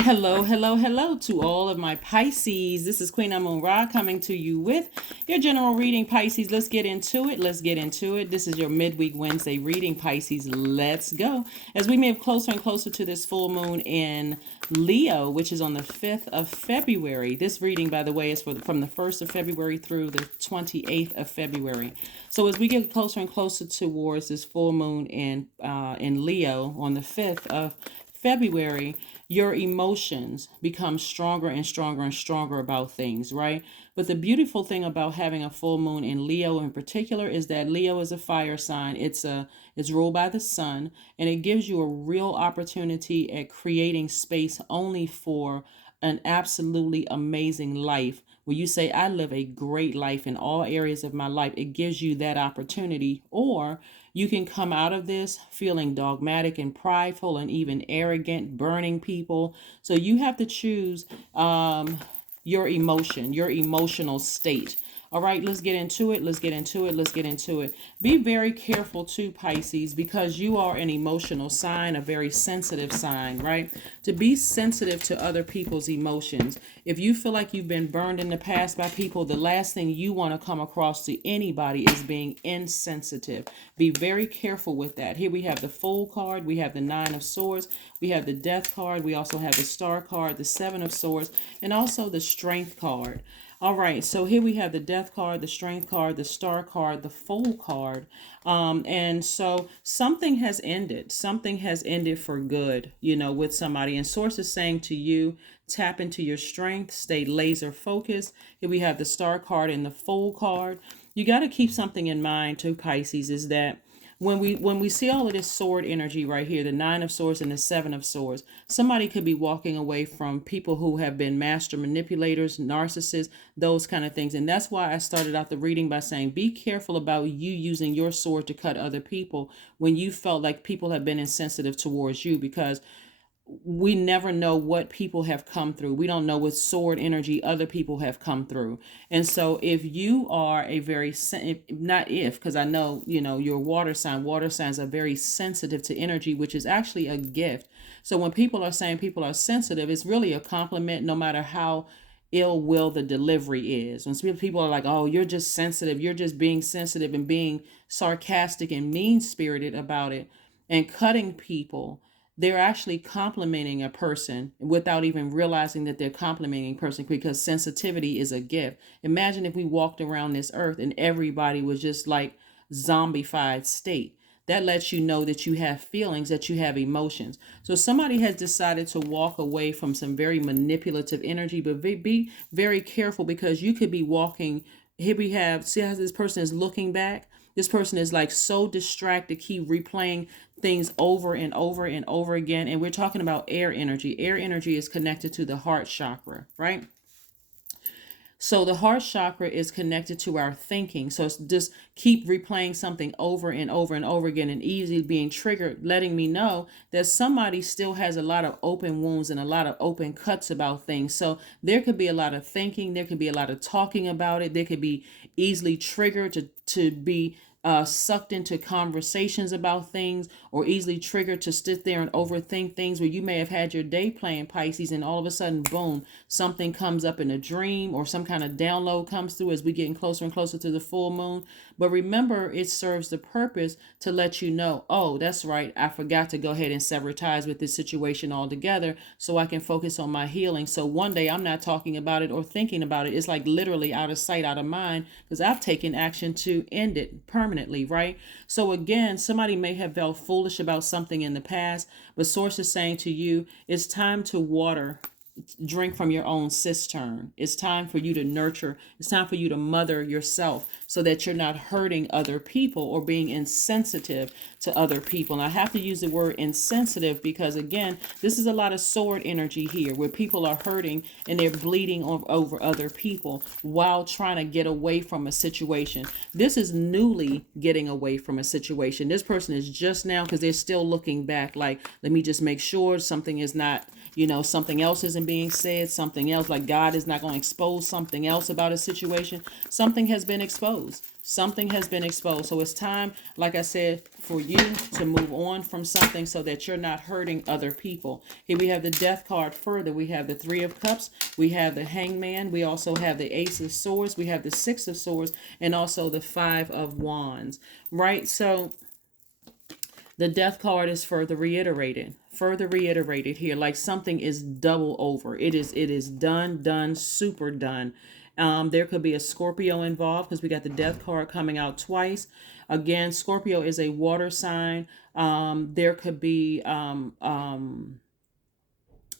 Hello, hello, hello to all of my Pisces. This is Queen Amun Ra coming to you with your general reading, Pisces. Let's get into it. Let's get into it. This is your midweek Wednesday reading, Pisces. Let's go. As we move closer and closer to this full moon in Leo, which is on the 5th of February. This reading, by the way, is from the 1st of February through the 28th of February. So as we get closer and closer towards this full moon in Leo on the 5th of February, your emotions become stronger and stronger and stronger about things, right? But the beautiful thing about having a full moon in Leo in particular is that Leo is a fire sign. It's ruled by the sun, and it gives you a real opportunity at creating space only for an absolutely amazing life. When you say, I live a great life in all areas of my life, it gives you that opportunity. Or you can come out of this feeling dogmatic and prideful and even arrogant, burning people. So you have to choose your emotion, your emotional state. All right, let's get into it. Let's get into it. Let's get into it. Be very careful too, Pisces, because you are an emotional sign, a very sensitive sign, right? To be sensitive to other people's emotions. If you feel like you've been burned in the past by people, the last thing you want to come across to anybody is being insensitive. Be very careful with that. Here we have the Fool card. We have the Nine of Swords. We have the Death card. We also have the Star card, the Seven of Swords, and also the Strength card. All right, so here we have the Death card, the Strength card, the Star card, the Fool card. And so something has ended. Something has ended for good, with somebody. And Source is saying to you, tap into your strength, stay laser focused. Here we have the Star card and the Fool card. You got to keep something in mind too, Pisces, is that when we see all of this sword energy right here, the Nine of Swords and the Seven of Swords, somebody could be walking away from people who have been master manipulators, narcissists, those kind of things. And that's why I started out the reading by saying, be careful about you using your sword to cut other people when you felt like people have been insensitive towards you, because we never know what people have come through. We don't know what sword energy other people have come through. And so if you are a very, not if, because I know, your water signs are very sensitive to energy, which is actually a gift. So when people are saying people are sensitive, it's really a compliment, no matter how ill will the delivery is. When people are like, oh, you're just sensitive, you're just being sensitive and being sarcastic and mean spirited about it and cutting people, they're actually complimenting a person without even realizing that they're complimenting a person, because sensitivity is a gift. Imagine if we walked around this earth and everybody was just like zombified state. That lets you know that you have feelings, that you have emotions. So somebody has decided to walk away from some very manipulative energy, but be very careful, because you could be walking. Here we have, see how this person is looking back? This person is like so distracted, keep replaying things over and over and over again. And we're talking about air energy. Air energy is connected to the heart chakra, right? So the heart chakra is connected to our thinking. So it's just keep replaying something over and over and over again and easily being triggered, letting me know that somebody still has a lot of open wounds and a lot of open cuts about things. So there could be a lot of thinking, there could be a lot of talking about it, there could be easily triggered to be sucked into conversations about things, or easily triggered to sit there and overthink things, where you may have had your day plan, Pisces, and all of a sudden, boom, something comes up in a dream or some kind of download comes through as we getting closer and closer to the full moon. But remember, it serves the purpose to let you know, oh, that's right, I forgot to go ahead and sever ties with this situation altogether so I can focus on my healing. So one day I'm not talking about it or thinking about it. It's like literally out of sight, out of mind, because I've taken action to end it permanently, right? So again, somebody may have felt foolish about something in the past, but Source is saying to you, it's time to drink from your own cistern. It's time for you to nurture. It's time for you to mother yourself so that you're not hurting other people or being insensitive to other people. And I have to use the word insensitive because, again, this is a lot of sword energy here where people are hurting and they're bleeding over other people while trying to get away from a situation. This is newly getting away from a situation. This person is just now, because they're still looking back like, let me just make sure something is not something else isn't being said, something else, like God is not going to expose something else about a situation. Something has been exposed. Something has been exposed. So it's time, like I said, for you to move on from something so that you're not hurting other people. Here we have the Death card further. We have the Three of Cups. We have the Hangman. We also have the Ace of Swords. We have the Six of Swords, and also the Five of Wands, right? So the Death card is further reiterated here, like something is double over. It is done, super done. There could be a Scorpio involved because we got the Death card coming out twice. Again, Scorpio is a water sign. There could be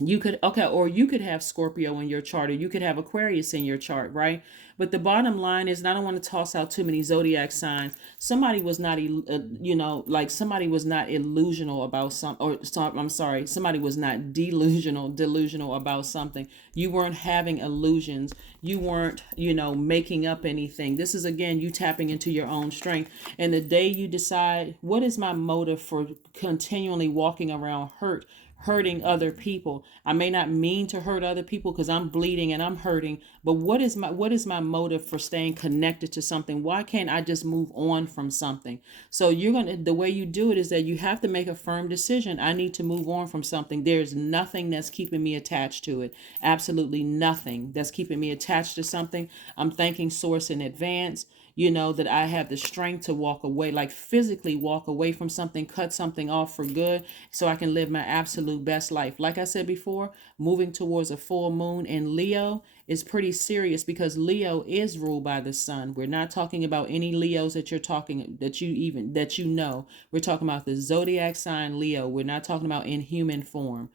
you could, okay, or you could have Scorpio in your chart, or you could have Aquarius in your chart, right? But the bottom line is, and I don't want to toss out too many zodiac signs. Somebody was not, like somebody was not illusional about I'm sorry, somebody was not delusional about something. You weren't having illusions. You weren't, making up anything. This is, again, you tapping into your own strength. And the day you decide, what is my motive for continually walking around hurting other people? I may not mean to hurt other people because I'm bleeding and I'm hurting, but what is my motive for staying connected to something? Why can't I just move on from something? So the way you do it is that you have to make a firm decision. I need to move on from something. There's nothing that's keeping me attached to it. Absolutely nothing that's keeping me attached to something. I'm thanking Source in advance, that I have the strength to walk away, like physically walk away from something, cut something off for good, so I can live my absolute best life. Like I said before, moving towards a full moon in Leo is pretty serious because Leo is ruled by the sun. We're not talking about any Leos that you know. We're talking about the zodiac sign Leo. We're not talking about in human form.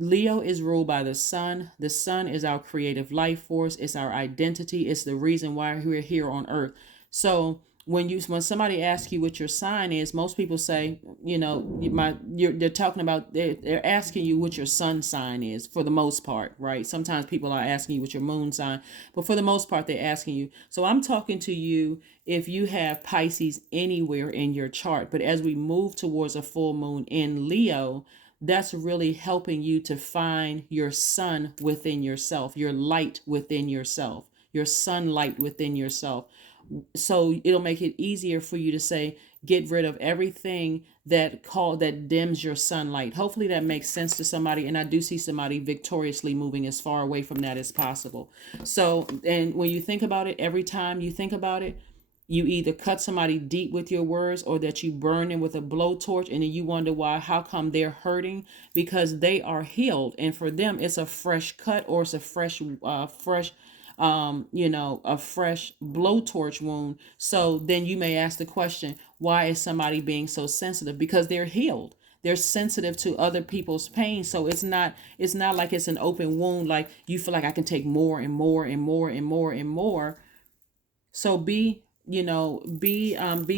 Leo is ruled by the sun. The sun is our creative life force. It's our identity. It's the reason why we're here on earth. So when somebody asks you what your sign is, most people say, they're talking about, they're asking you what your sun sign is for the most part, right? Sometimes people are asking you what your moon sign, but for the most part, they're asking you. So I'm talking to you if you have Pisces anywhere in your chart. But as we move towards a full moon in Leo, that's really helping you to find your sun within yourself, your light within yourself, your sunlight within yourself. So it'll make it easier for you to say, get rid of everything that dims your sunlight. Hopefully that makes sense to somebody. And I do see somebody victoriously moving as far away from that as possible. So, and when you think about it, every time you think about it, you either cut somebody deep with your words or that you burn them with a blowtorch, and then you wonder how come they're hurting, because they are healed. And for them, it's a fresh cut, or it's a fresh a fresh blowtorch wound. So then you may ask the question, why is somebody being so sensitive? Because they're healed. They're sensitive to other people's pain. So it's not like it's an open wound, like you feel like I can take more and more and more and more and more. So be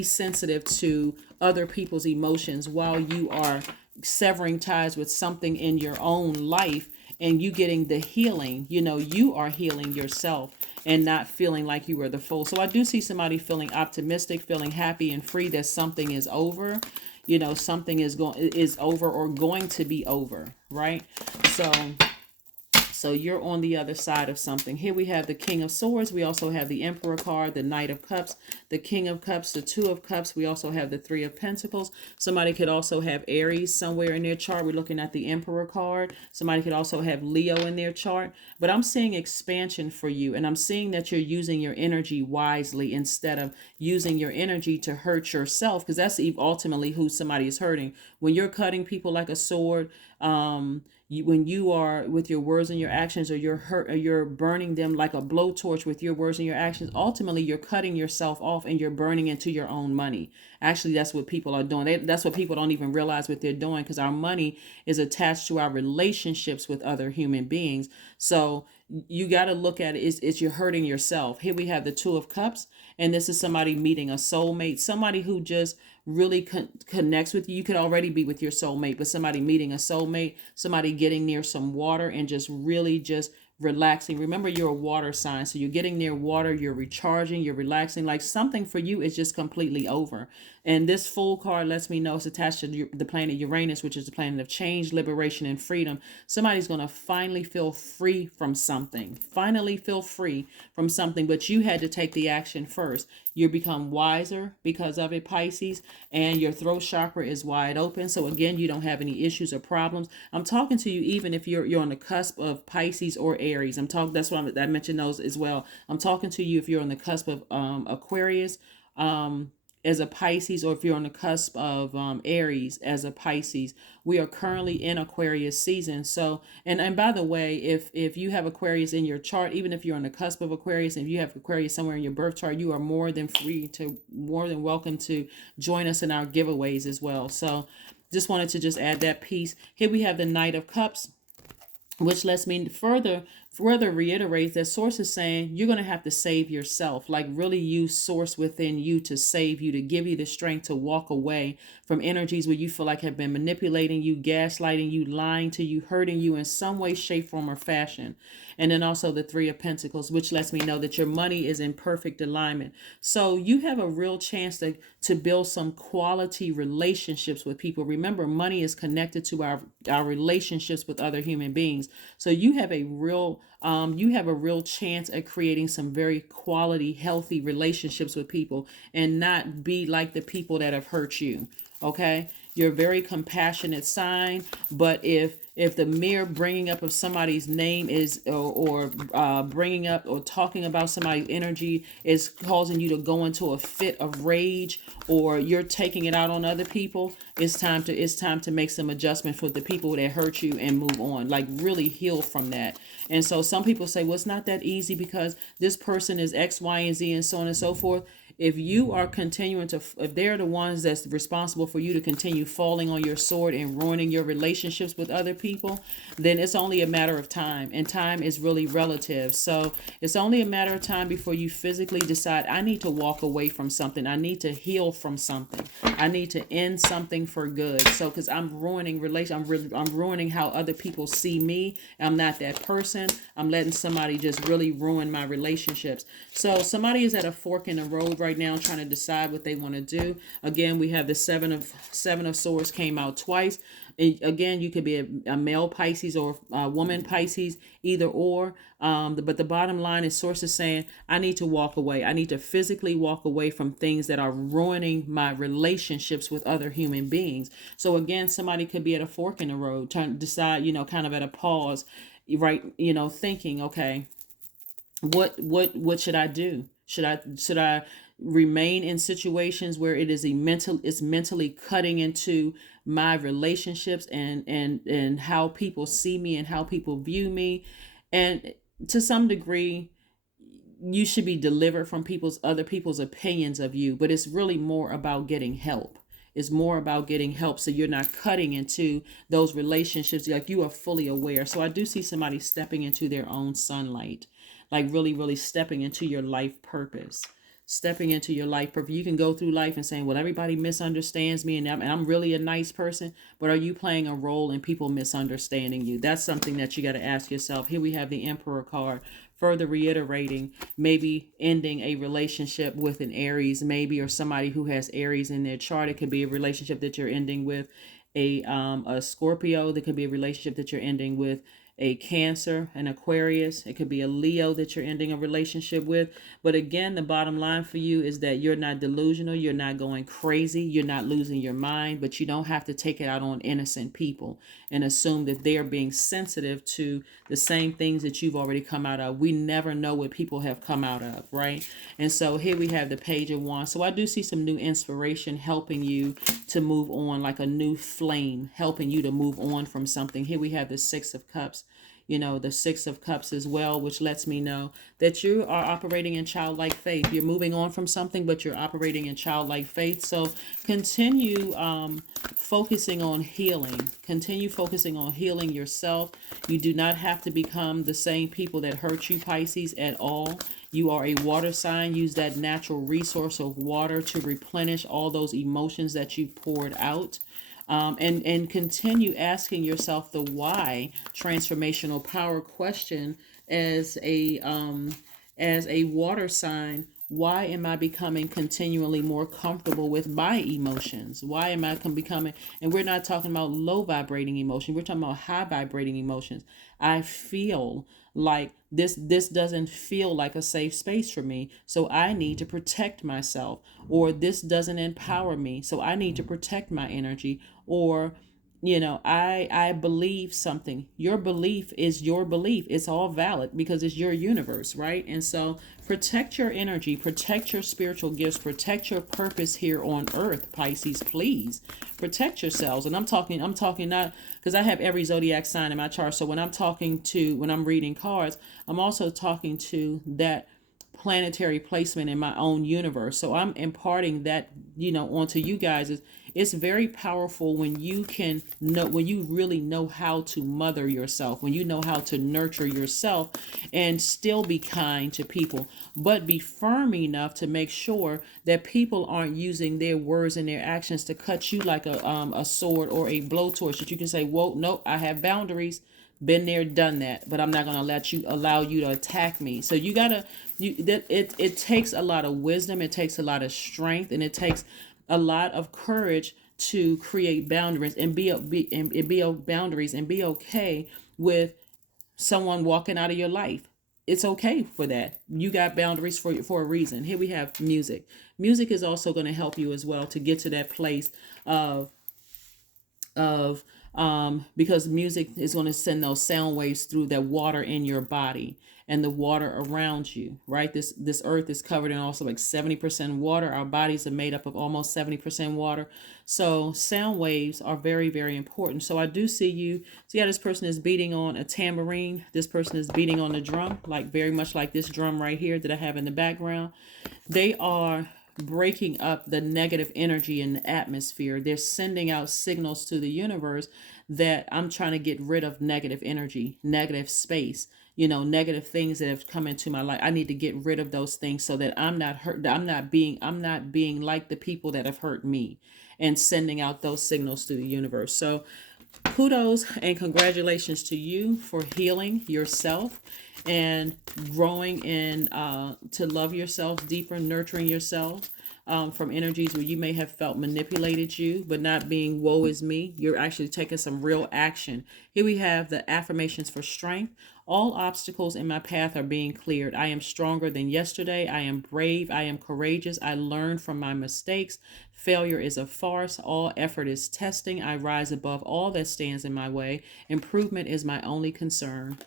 sensitive to other people's emotions while you are severing ties with something in your own life, and you getting the healing. You are healing yourself and not feeling like you were the fool. So I do see somebody feeling optimistic, feeling happy and free that something is over. Something is over or going to be over, right? So you're on the other side of something. Here we have the King of Swords. We also have the Emperor card, the Knight of Cups, the King of Cups, the Two of Cups. We also have the Three of Pentacles. Somebody could also have Aries somewhere in their chart. We're looking at the Emperor card. Somebody could also have Leo in their chart. But I'm seeing expansion for you. And I'm seeing that you're using your energy wisely instead of using your energy to hurt yourself, because that's ultimately who somebody is hurting. When you're cutting people like a sword, when you are with your words and your actions, or you're burning them like a blowtorch with your words and your actions, ultimately you're cutting yourself off and you're burning into your own money. Actually, that's what people are doing. That's what people don't even realize what they're doing, because our money is attached to our relationships with other human beings. So you got to look at it. It's you're hurting yourself. Here we have the Two of Cups, and this is somebody meeting a soulmate, somebody who just really connects with you. You could already be with your soulmate, but somebody meeting a soulmate, somebody getting near some water and just really just relaxing. Remember, you're a water sign, so you're getting near water, you're recharging, you're relaxing. Like something for you is just completely over. And this Fool card lets me know it's attached to the planet Uranus, which is the planet of change, liberation, and freedom. Somebody's going to finally feel free from something. Finally feel free from something, but you had to take the action first. You become wiser because of it, Pisces, and your throat chakra is wide open. So again, you don't have any issues or problems. I'm talking to you even if you're on the cusp of Pisces or Aries. I'm talking. That's why I mentioned those as well. I'm talking to you if you're on the cusp of Aquarius. As a Pisces, or if you're on the cusp of Aries as a Pisces. We are currently in Aquarius season. So, and by the way, if you have Aquarius in your chart, even if you're on the cusp of Aquarius, and if you have Aquarius somewhere in your birth chart, you are more than welcome to join us in our giveaways as well. So just wanted to just add that piece. Here we have the Knight of Cups, which lets me further reiterate that Source is saying you're going to have to save yourself, like really use Source within you to save you, to give you the strength to walk away from energies where you feel like have been manipulating you, gaslighting you, lying to you, hurting you in some way, shape, form, or fashion. And then also the Three of Pentacles, which lets me know that your money is in perfect alignment. So you have a real chance to build some quality relationships with people. Remember, money is connected to our relationships with other human beings. So you have a real chance at creating some very quality, healthy relationships with people, and not be like the people that have hurt you. Okay, you're a very compassionate sign, but if the mere bringing up of somebody's name is or bringing up or talking about somebody's energy is causing you to go into a fit of rage, or you're taking it out on other people, it's time to make some adjustment for the people that hurt you and move on, like really heal from that. And so some people say, well, it's not that easy because this person is X, Y, and Z, and so on and so forth. If you are continuing if they're the ones that's responsible for you to continue falling on your sword and ruining your relationships with other people, then it's only a matter of time. And time is really relative. So it's only a matter of time before you physically decide, I need to walk away from something. I need to heal from something. I need to end something for good. So, because I'm ruining I'm ruining how other people see me. I'm not that person. I'm letting somebody just really ruin my relationships. So somebody is at a fork in the road right now trying to decide what they want to do. Again, we have the seven of swords came out twice. Again, you could be a male Pisces or a woman Pisces, either or. But the bottom line is Source is saying, I need to walk away. I need to physically walk away from things that are ruining my relationships with other human beings. So again, somebody could be at a fork in the road, trying to decide, kind of at a pause, right? Thinking, okay, what should I do? Should I remain in situations where it's mentally cutting into my relationships and how people see me and how people view me? And to some degree, you should be delivered from other people's opinions of you, but it's really more about getting help. It's more about getting help so you're not cutting into those relationships, like you are fully aware. So I do see somebody stepping into their own sunlight, like really, really stepping into your life purpose. Stepping into your life purpose. You can go through life and saying, well, everybody misunderstands me and I'm really a nice person, but are you playing a role in people misunderstanding you? That's something that you got to ask yourself. Here we have the Emperor card, further reiterating maybe ending a relationship with an Aries, maybe, or somebody who has Aries in their chart. It could be a relationship that you're ending with a Scorpio. There could be a relationship that you're ending with a Cancer, an Aquarius. It could be a Leo that you're ending a relationship with. But again, the bottom line for you is that you're not delusional. You're not going crazy. You're not losing your mind, but you don't have to take it out on innocent people and assume that they're being sensitive to the same things that you've already come out of. We never know what people have come out of, right? And so here we have the Page of Wands. So I do see some new inspiration helping you to move on, like a new flame, helping you to move on from something. Here we have the Six of Cups. The Six of Cups as well, which lets me know that you are operating in childlike faith. You're moving on from something, but you're operating in childlike faith. So continue focusing on healing. Continue focusing on healing yourself. You do not have to become the same people that hurt you, Pisces, at all. You are a water sign. Use that natural resource of water to replenish all those emotions that you poured out. And continue asking yourself the why transformational power question as a water sign. Why am I becoming continually more comfortable with my emotions? Why am I becoming, and we're not talking about low vibrating emotion, we're talking about high vibrating emotions. I feel like this doesn't feel like a safe space for me, so I need to protect myself. Or this doesn't empower me, so I need to protect my energy. Or I believe something. Your belief is your belief. It's all valid because it's your universe, right? And so protect your energy, protect your spiritual gifts, protect your purpose here on earth, Pisces. Please protect yourselves. And I'm talking not because I have every zodiac sign in my chart. So when I'm reading cards, I'm also talking to that planetary placement in my own universe. So I'm imparting that, onto you guys. It's very powerful when you can know, when you really know how to mother yourself, when you know how to nurture yourself and still be kind to people, but be firm enough to make sure that people aren't using their words and their actions to cut you like a sword or a blowtorch, that you can say, whoa, nope, I have boundaries. Been there, done that, but I'm not going to allow you to attack me. So it takes a lot of wisdom, it takes a lot of strength, and it takes a lot of courage to create boundaries and be boundaries and be okay with someone walking out of your life. It's okay for that. You got boundaries for a reason. Here we have music. Music is also going to help you as well to get to that place of because music is going to send those sound waves through that water in your body and the water around you, right? This earth is covered in also like 70% water. Our bodies are made up of almost 70% water. So sound waves are very, very important. So I do see this person is beating on a tambourine. This person is beating on a drum, like very much like this drum right here that I have in the background. They are breaking up the negative energy in the atmosphere. They're sending out signals to the universe that I'm trying to get rid of negative energy, negative space, negative things that have come into my life. I need to get rid of those things so that I'm not hurt. I'm not being like the people that have hurt me, and sending out those signals to the universe. So kudos and congratulations to you for healing yourself and growing in to love yourself deeper, nurturing yourself from energies where you may have felt manipulated you, but not being woe is me. You're actually taking some real action. Here we have the affirmations for strength. All obstacles in my path are being cleared. I am stronger than yesterday. I am brave. I am courageous. I learn from my mistakes. Failure is a farce. All effort is testing. I rise above all that stands in my way. Improvement is my only concern.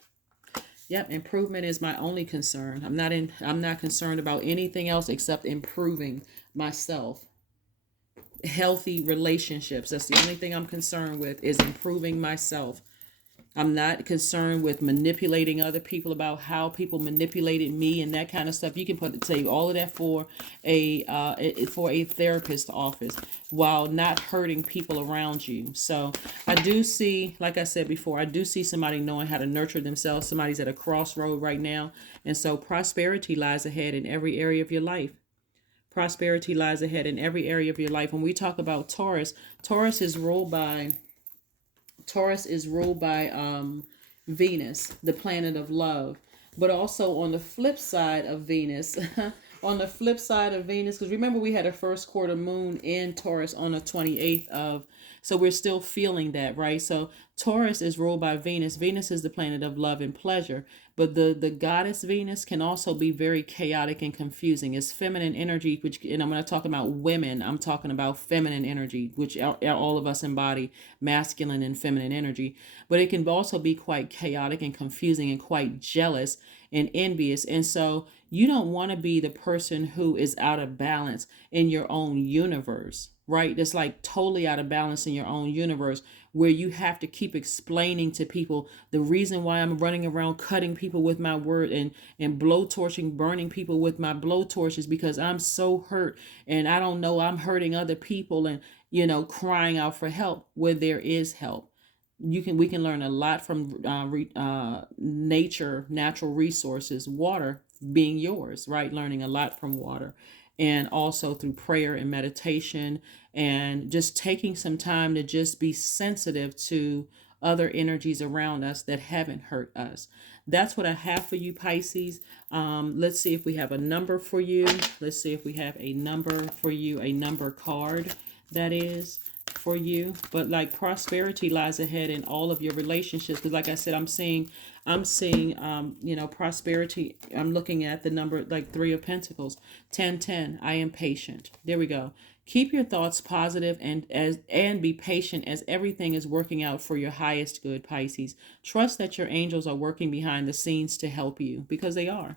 Yep, improvement is my only concern. I'm not concerned about anything else except improving myself. Healthy relationships. That's the only thing I'm concerned with, is improving myself. I'm not concerned with manipulating other people, about how people manipulated me and that kind of stuff. You can say all of that for a therapist office while not hurting people around you. So I do see, like I said before, I do see somebody knowing how to nurture themselves. Somebody's at a crossroad right now. And so prosperity lies ahead in every area of your life. Prosperity lies ahead in every area of your life. When we talk about Taurus, Taurus is ruled by Venus, the planet of love. But also on the flip side of Venus, because remember we had a first quarter moon in Taurus on the 28th of, so we're still feeling that, right? So Taurus is ruled by Venus. Venus is the planet of love and pleasure, but the goddess Venus can also be very chaotic and confusing. It's feminine energy, and I'm going to talk about women. I'm talking about feminine energy, which all of us embody, masculine and feminine energy. But it can also be quite chaotic and confusing and quite jealous and envious. And so you don't want to be the person who is out of balance in your own universe, right? That's like totally out of balance in your own universe, where you have to keep explaining to people the reason why I'm running around cutting people with my word and blowtorching, burning people with my blowtorch is because I'm so hurt and I don't know, I'm hurting other people, and crying out for help where there is help. We can learn a lot from nature, natural resources, water being yours, right? Learning a lot from water, and also through prayer and meditation, and just taking some time to just be sensitive to other energies around us that haven't hurt us. That's what I have for you, Pisces. Let's see if we have a number for you. Let's see if we have a number for you, a number card that is for you. But like prosperity lies ahead in all of your relationships. Because like I said, I'm seeing prosperity. I'm looking at the number like 3 of Pentacles, 10, 10. I am patient. There we go. Keep your thoughts positive and be patient as everything is working out for your highest good, Pisces. Trust that your angels are working behind the scenes to help you, because they are.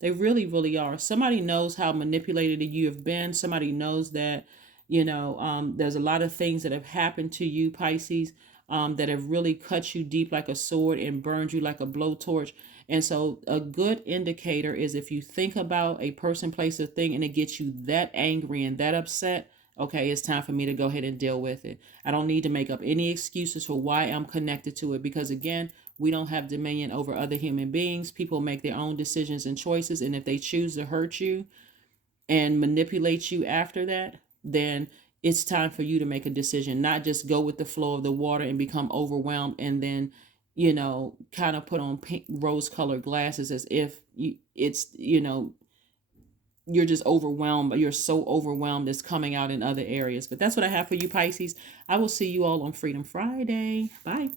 They really, really are. Somebody knows how manipulated you have been. Somebody knows that, there's a lot of things that have happened to you, Pisces, that have really cut you deep like a sword and burned you like a blowtorch. And so a good indicator is if you think about a person, place, or thing, and it gets you that angry and that upset, okay, it's time for me to go ahead and deal with it. I don't need to make up any excuses for why I'm connected to it, because again, we don't have dominion over other human beings. People make their own decisions and choices. And if they choose to hurt you and manipulate you after that, then it's time for you to make a decision, not just go with the flow of the water and become overwhelmed and then, kind of put on pink rose colored glasses as if you're just overwhelmed, but you're so overwhelmed it's coming out in other areas. But that's what I have for you, Pisces. I will see you all on Freedom Friday. Bye.